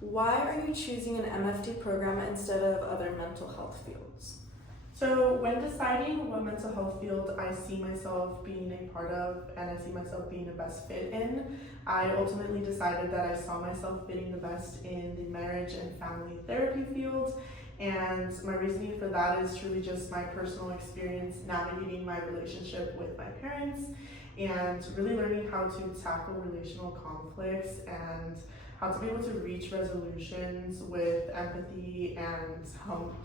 Why are you choosing an MFT program instead of other mental health fields? So when deciding what mental health field I see myself being a part of and I see myself being the best fit in, I ultimately decided that I saw myself fitting the best in the marriage and family therapy field. And my reasoning for that is truly just my personal experience navigating my relationship with my parents and really learning how to tackle relational conflicts and how to be able to reach resolutions with empathy and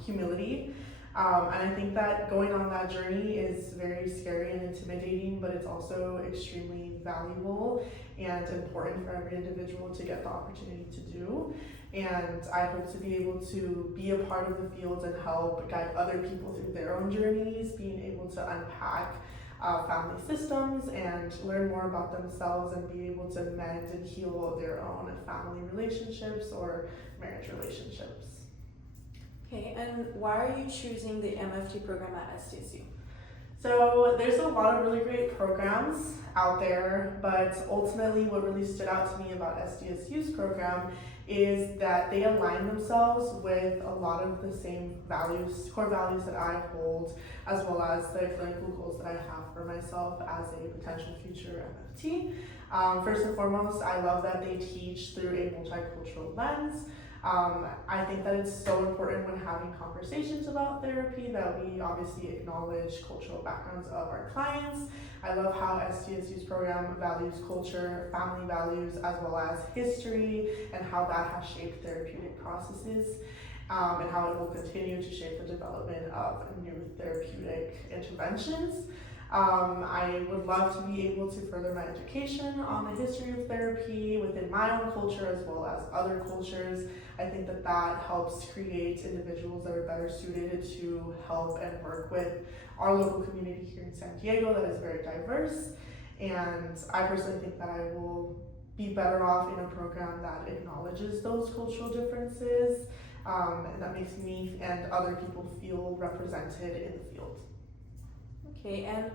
humility. And I think that going on that journey is very scary and intimidating, but it's also extremely valuable and important for every individual to get the opportunity to do. And I hope to be able to be a part of the field and help guide other people through their own journeys, being able to unpack family systems and learn more about themselves and be able to mend and heal their own family relationships or marriage relationships. Okay, and why are you choosing the MFT program at SDSU? So there's a lot of really great programs out there, but ultimately what really stood out to me about SDSU's program is that they align themselves with a lot of the same values, core values that I hold, as well as the clinical goals that I have for myself as a potential future MFT. First and foremost, I love that they teach through a multicultural lens. I think that it's so important when having conversations about therapy that we obviously acknowledge cultural backgrounds of our clients. I love how SDSU's program values culture, family values, as well as history and how that has shaped therapeutic processes. And how it will continue to shape the development of new therapeutic interventions. I would love to be able to further my education on the history of therapy within my own culture as well as other cultures. I think that that helps create individuals that are better suited to help and work with our local community here in San Diego that is very diverse. And I personally think that I will be better off in a program that acknowledges those cultural differences, and that makes me and other people feel represented in the field. Okay, and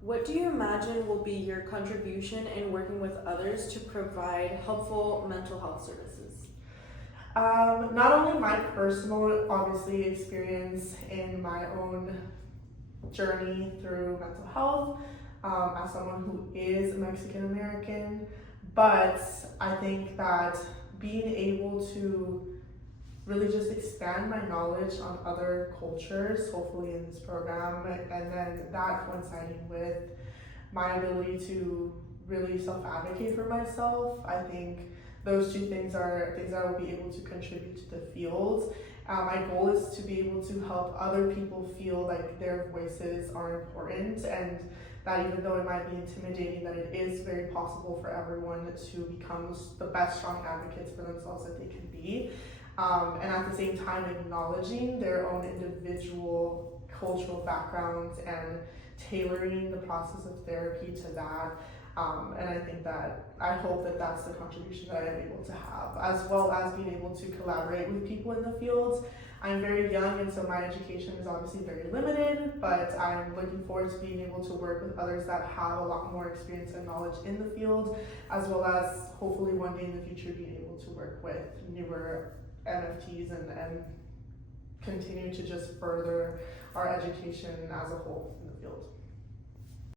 what do you imagine will be your contribution in working with others to provide helpful mental health services? Not only my personal, obviously, experience in my own journey through mental health as someone who is Mexican American, but I think that being able to really just expand my knowledge on other cultures, hopefully in this program, and then that coinciding with my ability to really self-advocate for myself. I think those two things are things that I will be able to contribute to the field. My goal is to be able to help other people feel like their voices are important, and that even though it might be intimidating, that it is very possible for everyone to become the best strong advocates for themselves that they can be. And at the same time acknowledging their own individual cultural backgrounds and tailoring the process of therapy to that. And I think that I hope that that's the contribution that I'm able to have, as well as being able to collaborate with people in the field. I'm very young, and so my education is obviously very limited, but I'm looking forward to being able to work with others that have a lot more experience and knowledge in the field, as well as hopefully one day in the future being able to work with newer MFTs and continue to just further our education as a whole in the field.